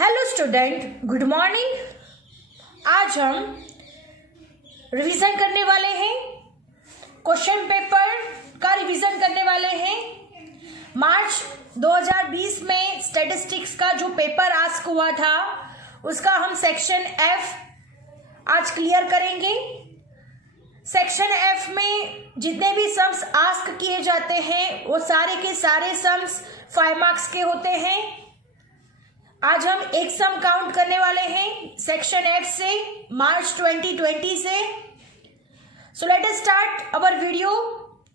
Hello student, good morning. आज हम revision करने वाले हैं, क्वेश्चन पेपर का रिवीजन करने वाले हैं। मार्च 2020 में स्टैटिस्टिक्स का जो पेपर आस्क हुआ था उसका हम सेक्शन एफ आज क्लियर करेंगे। सेक्शन एफ में जितने भी सम्स आस्क किए जाते हैं वो सारे के सारे सम्स 5 मार्क्स के होते हैं। आज हम एक सम काउंट करने वाले हैं सेक्शन एफ से, मार्च 2020 से। So let us start our video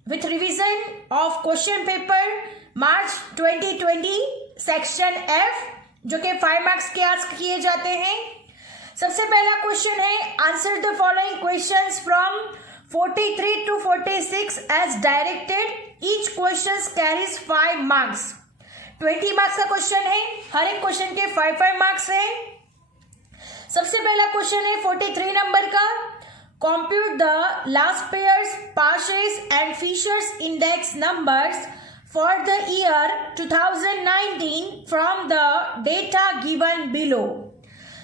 with revision of question paper March 2020 section F, जो कि 5 मार्क्स के आस्क किए जाते हैं। सबसे पहला क्वेश्चन है, answer the following questions from 43 to 46 as directed. Each questions carries 5 marks. 20 marks का क्वेश्चन है, हर एक क्वेश्चन के 5 मार्क्स है। सबसे पहला क्वेश्चन है 43 नंबर का, compute the Laspeyres Paasche's and Fisher's index numbers for the year 2019 from the data given below.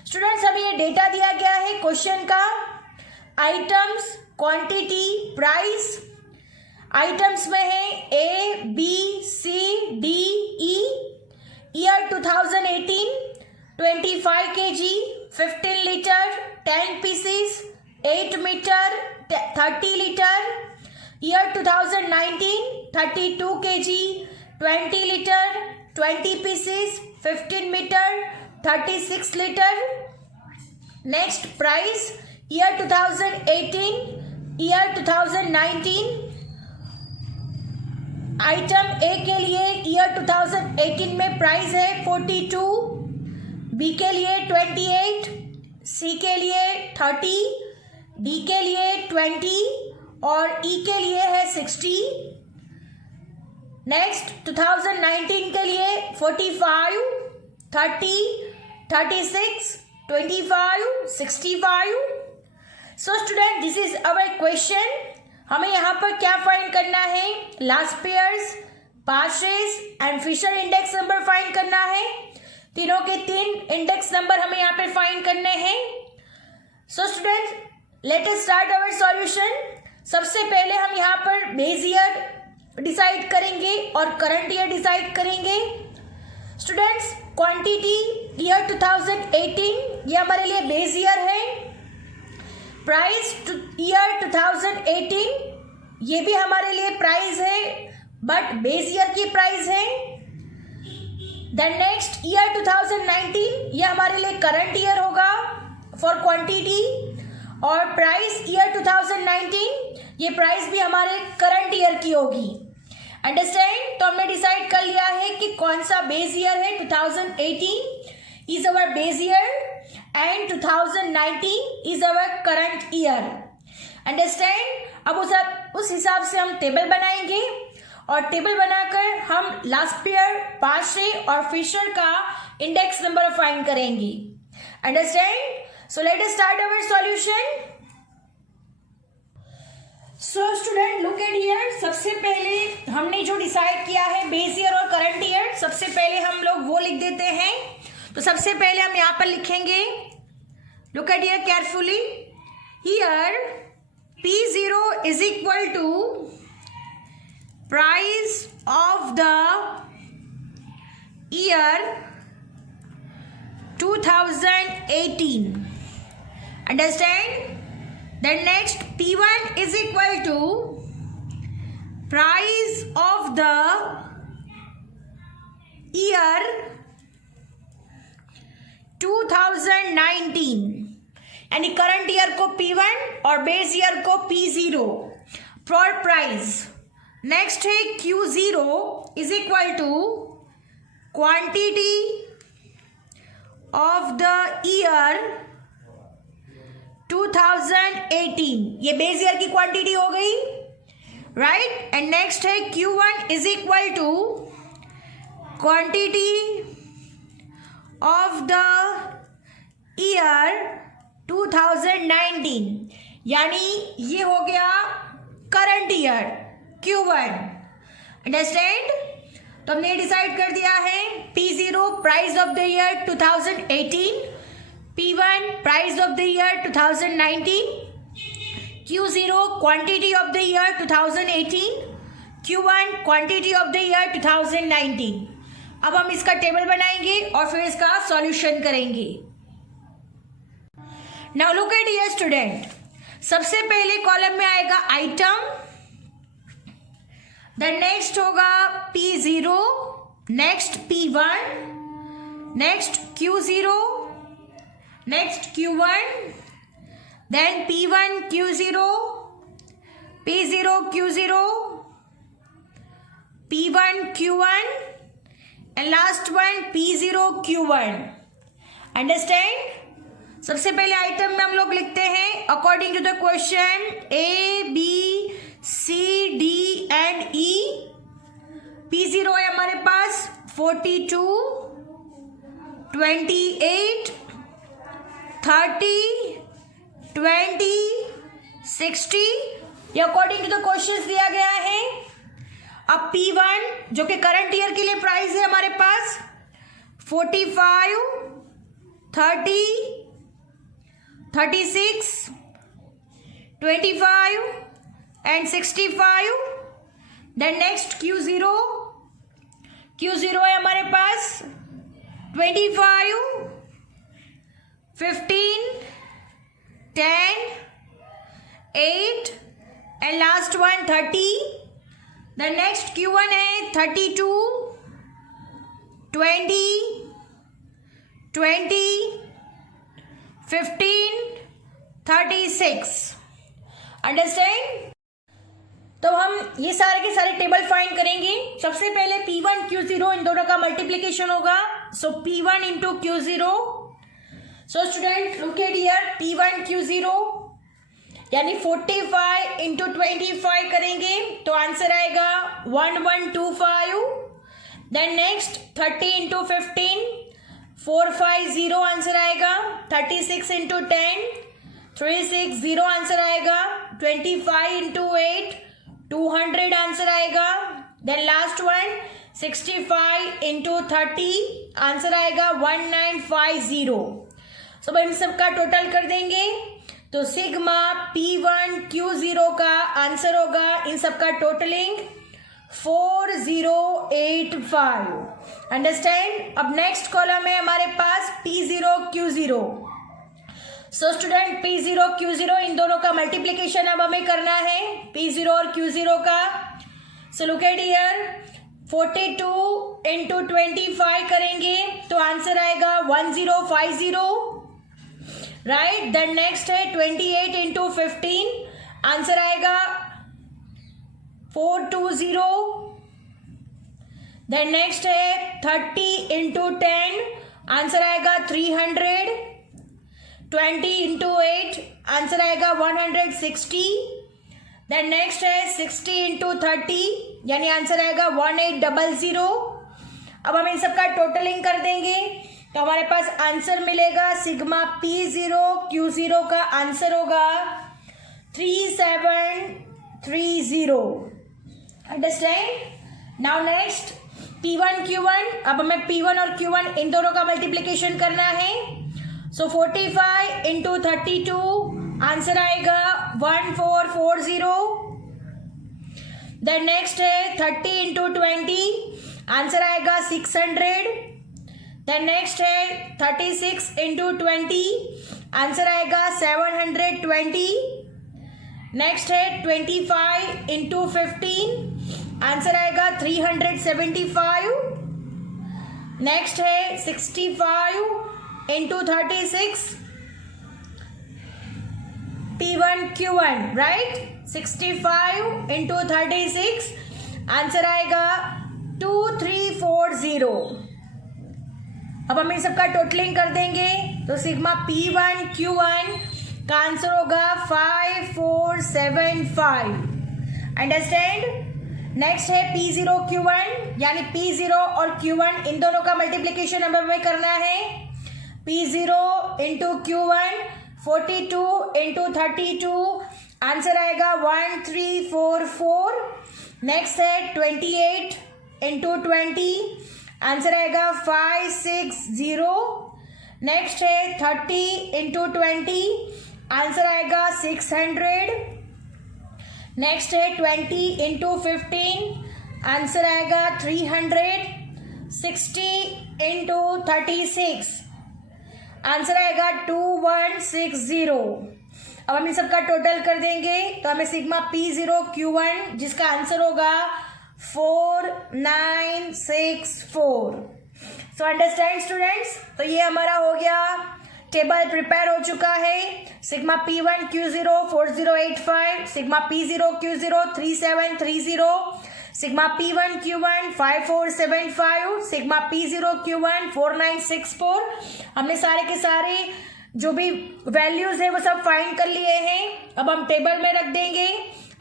Students, हमें ये डेटा दिया गया है क्वेश्चन का, आइटम्स, क्वांटिटी, प्राइस। आइटम्स में है A, B, C, D, E. Year 2018 25 kg, 15 litres, 10 pieces, 8 metres, 30 litres. Year 2019 32 kg, 20 litres, 20 pieces, 15 metres, 36 litres. Next price, year 2018, year 2019। Item A के लिए ईयर 2018 में प्राइस है 42, बी के लिए 28, सी के लिए 30, डी के लिए 20 और ई के लिए है 60। नेक्स्ट 2019 के लिए 45, 30, 36, 25, 65। So student, this is our question. हमें यहाँ पर क्या फाइंड करना है? Laspeyres, Paasche's and Fisher index number find करना है। तीनों के 3 इंडेक्स नंबर हमें यहाँ पर फाइंड करने हैं। So students, let us start our solution. सबसे पहले हम यहाँ पर बेस ईयर डिसाइड करेंगे और करंट ईयर डिसाइड करेंगे। स्टूडेंट्स, क्वांटिटी ईयर 2018 ये हमारे लिए बेस ईयर है। प्राइस ईयर 2018 ये भी हमारे लिए प्राइस है, बट बेस ईयर की प्राइस है। देन नेक्स्ट ईयर 2019 ये हमारे लिए करंट ईयर होगा फॉर क्वांटिटी, और प्राइस ईयर 2019 ये प्राइस भी हमारे करंट ईयर की होगी। अंडरस्टैंड? तो हमने डिसाइड कर लिया है कि कौन सा बेस ईयर है। 2018 is our base year and 2019 is our current year. Understand? अब उस हिसाब से हम टेबल बनाएंगे और टेबल बनाकर हम लास्ट पेयर, पार्शे और फिशर का इंडेक्स नंबर फाइंड करेंगे। Understand? So let us start our solution. So student, look at here. सबसे पहले हमने जो डिसाइड किया है बेस ईयर और करंट ईयर, सबसे पहले हम लोग वो लिख देते हैं। तो सबसे पहले हम यहाँ पर लिखेंगे, look at here carefully, here P0 is equal to price of the year 2018। Understand? Then next P1 is equal to price of the year 2019, यानी करंट ईयर को P1 और बेस ईयर को P0 फॉर प्राइस। नेक्स्ट है Q0 is equal to quantity of the year 2018, ये base year की quantity हो गई, right. And next है Q1 is equal to quantity of the year 2019, यानी ये हो गया करंट ईयर Q1। अंडरस्टैंड? तो हमने डिसाइड कर दिया है P0 price of the year 2018, P1 price of the year 2019, Q0 quantity of the year 2018, Q1 quantity of the year 2019। अब हम इसका टेबल बनाएंगे और फिर इसका सॉल्यूशन करेंगे। Now look at here student, सबसे पहले कॉलम में आएगा आइटम, देन नेक्स्ट होगा P0, next P1, next Q0, next Q1, then P1 Q0, P0 Q0, P1 Q1 and last one P0 Q1। Understand? सबसे पहले आइटम में हम लोग लिखते हैं according to the question A, B, C, D and E। P0 है हमारे पास 42, 28, 30, 20, 60, ये अकॉर्डिंग टू द क्वेश्चन दिया गया है। अब P1 जो कि करंट ईयर के लिए प्राइस है हमारे पास 45, 30, 36, 25 and 65। देन नेक्स्ट Q0 है हमारे पास 25, 15, 10, 8 and last one 30। Then next Q1 है 32, 20, 15, 36। अंडरस्टैंड? तो हम ये सारे के सारे टेबल फाइंड करेंगे। सबसे पहले P1 Q0 इन दोनों का मल्टीप्लीकेशन होगा, सो P1 into Q0। So student look at here, P1 Q0 यानी 45 इंटू 25 करेंगे तो आंसर आएगा 1125। देन नेक्स्ट 30 इंटू 15 450 आंसर आएगा। 36 इंटू 10 360 आंसर आएगा। 25 इंटू 8 200 आंसर आएगा। Then last one 65 into 30 answer आएगा 1950। सब इन सब का टोटल कर देंगे तो सिग्मा P1 Q0 का आंसर होगा इन सब का टोटलिंग 4085। अंडरस्टैंड? अब नेक्स्ट कॉलम है हमारे पास P0 Q0। So student P0 Q0 इन दोनों का मल्टीप्लीकेशन अब हमें करना है, P0 और Q0 का। सो लुक एट हियर, 42 इंटू 25 करेंगे तो आंसर आएगा 1050, राइट। देन नेक्स्ट है 28 इंटू 15 आंसर आएगा 420। देन नेक्स्ट है 30 इंटू 10 आंसर आएगा 300। 20 इंटू 8 आंसर आएगा 160। देन नेक्स्ट है 60 इंटू 30 यानी आंसर आएगा 1800। अब हम इन सबका टोटलिंग कर देंगे तो हमारे पास आंसर मिलेगा सिग्मा P0 Q0 का आंसर होगा 3730। Understand? Now next P1 Q1, अब हमें P1 और Q1 इन दोनों का मल्टीप्लीकेशन करना है। सो 45 इंटू 32 आंसर आएगा 1440। देन नेक्स्ट है 30 इंटू 20 आंसर आएगा 600। देन नेक्स्ट है 36 इंटू 20 आंसर आएगा 720। नेक्स्ट है 25 इंटू 15 आंसर आएगा 375। नेक्स्ट है 65 into 36 P1 Q1, right. 65 into 36 answer आएगा 2340। अब हम इन सबका टोटलिंग कर देंगे तो सिग्मा P1 Q1 का आंसर होगा 5475। अंडरस्टैंड? नेक्स्ट है P0 Q1 यानी P0 और Q1 इन दोनों का मल्टीप्लीकेशन अब हमें करना है। P0 into Q1 42 into 32 answer आएगा 1344। नेक्स्ट है 28 इंटू 20, आंसर आएगा 560। नेक्स्ट है 30 इंटू 20, आंसर आएगा 600। नेक्स्ट है 20 इंटू 15, आंसर आएगा 300। 60 इंटू 36, आंसर आएगा 2160। अब हम इन सबका टोटल कर देंगे तो हमें सिग्मा P0Q1 जिसका आंसर होगा 4964। सो अंडरस्टैंड स्टूडेंट्स, तो ये हमारा हो गया, टेबल प्रिपेयर हो चुका है। Sigma P1Q0 4085, sigma P0Q0 3730, sigma P1Q1 5475, sigma P0Q1 4964। हमने सारे के सारे जो भी वैल्यूज है वो सब फाइंड कर लिए हैं। अब हम टेबल में रख देंगे।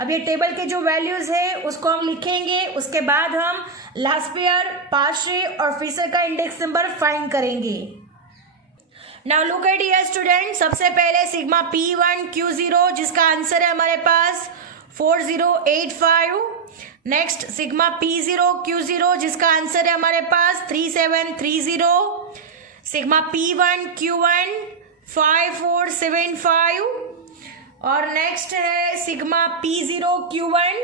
अब ये टेबल के जो वैल्यूज है उसको हम लिखेंगे, उसके बाद हम लास्ट पेयर, पार्शे और फिशर का इंडेक्स नंबर फाइंड करेंगे। Now look at here student, सबसे पहले सिग्मा P1Q0 जिसका आंसर है हमारे पास 4085। नेक्स्ट सिग्मा P0Q0 जिसका आंसर है हमारे पास 3730। सिग्मा P1Q1 5475 और नेक्स्ट है सिग्मा P0Q1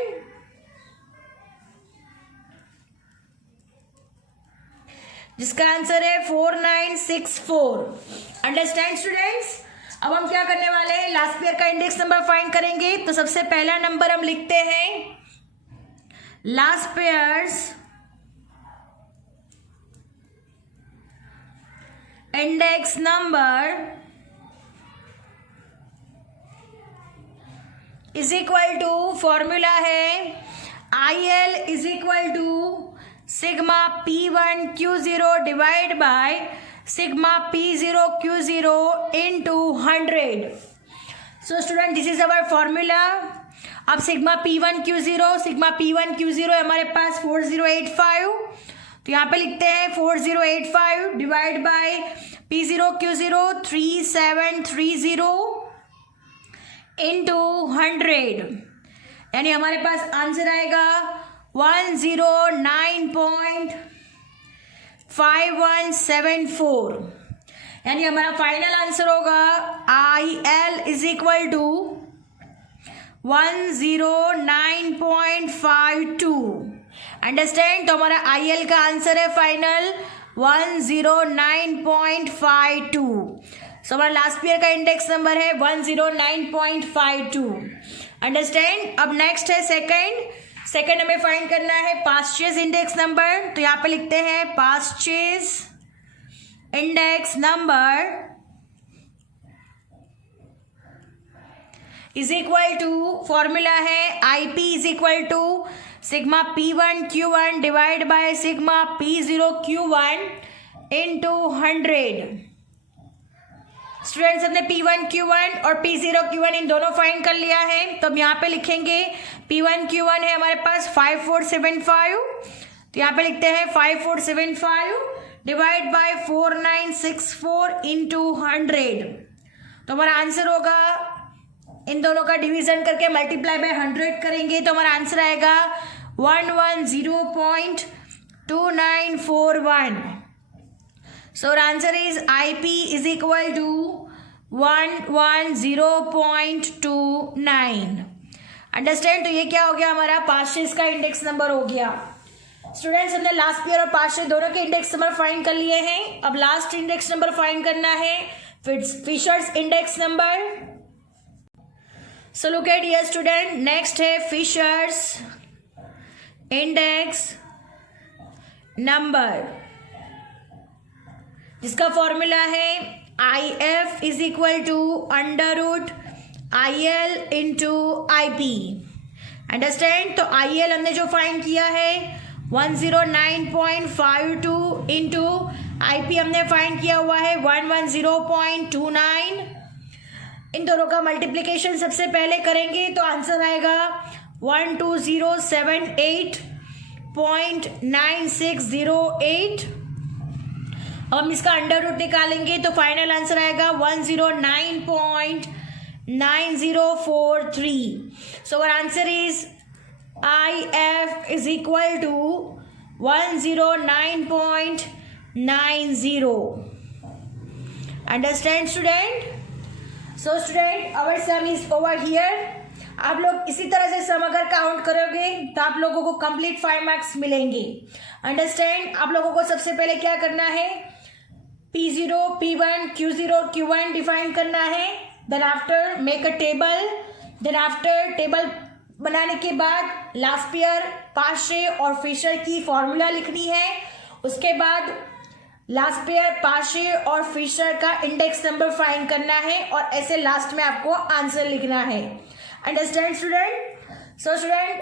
जिसका आंसर है 4964। अंडरस्टैंड स्टूडेंट्स, अब हम क्या करने वाले हैं, लास्ट पेयर का इंडेक्स नंबर फाइंड करेंगे। तो सबसे पहला नंबर हम लिखते हैं last pairs index number is equal to, formula है IL is equal to sigma P1Q0 divide by sigma P0Q0 into 100। So student this is our formula. अब सिग्मा P1Q0 हमारे पास 4085, तो यहाँ पे लिखते हैं 4085 डिवाइड बाय P0Q0 3730 इंटू 100, यानी हमारे पास आंसर आएगा 109.5174, यानी हमारा फाइनल आंसर होगा IL is equal to 109.52। Understand, तो हमारा IL का आंसर है फाइनल 109.52। सो हमारा लास्ट पेयर का इंडेक्स नंबर है 109.52। अंडरस्टैंड। अब नेक्स्ट है सेकंड हमें फाइंड करना है पास्चेज इंडेक्स नंबर। तो यहाँ पे लिखते हैं Paasche's index number is equal to, formula है IP is equal to sigma P1Q1 divide by sigma P0Q1 into 100। Students हमने P1Q1 और P0Q1 इन दोनों फाइंड कर लिया है, तो हम यहाँ पे लिखेंगे P1Q1 है हमारे पास 5475, तो यहाँ पे लिखते हैं 5475 डिवाइड बाय 4964 इंटू 100। तो हमारा आंसर होगा, इन दोनों का डिवीजन करके मल्टीप्लाई बाय 100 करेंगे तो हमारा आंसर आएगा 110.2941। So our answer is IP is equal to 110.29। Understand, तो ये क्या हो गया, हमारा पास्चेज का इंडेक्स नंबर हो गया। स्टूडेंट्स हमने लास्ट पेयर और पास्चेज दोनों के इंडेक्स नंबर फाइंड कर लिए हैं। अब लास्ट इंडेक्स नंबर फाइंड करना है Fisher's index number. So look at here student, next है फिशर्स इंडेक्स नंबर जिसका फॉर्मूला है IF is equal to under root IL into IP। Understand, तो IL हमने जो फाइंड किया है 109.52 इंटू IP हमने फाइंड किया हुआ है 110.29। इन दोनों का मल्टीप्लीकेशन सबसे पहले करेंगे तो आंसर आएगा 12078.9608। अब हम इसका अंडर रूट निकालेंगे तो फाइनल आंसर आएगा 109.9043। So our answer is IF is equal to 109.90. Understand student? So student, our sum is over here. आप लोग इसी तरह से सम अगर काउंट करोगे तो आप लोगों को कंप्लीट 5 मार्क्स मिलेंगे. अंडरस्टैंड? आप लोगों को सबसे पहले क्या करना है, P0, P1, Q0, Q1 define करना है. Then after make a table. Then after table बनाने के बाद लास्ट ईयर, पाशे और फिशर की फॉर्मूला लिखनी है. उसके बाद लास्ट ईयर, पाशे और फिशर का इंडेक्स नंबर फाइंड करना है और ऐसे लास्ट में आपको आंसर लिखना है. Understand student? So student,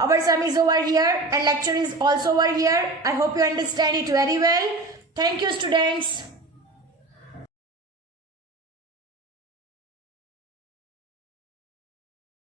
our sum is over here and lecture is also over here. I hope you understand it very well. Thank you students.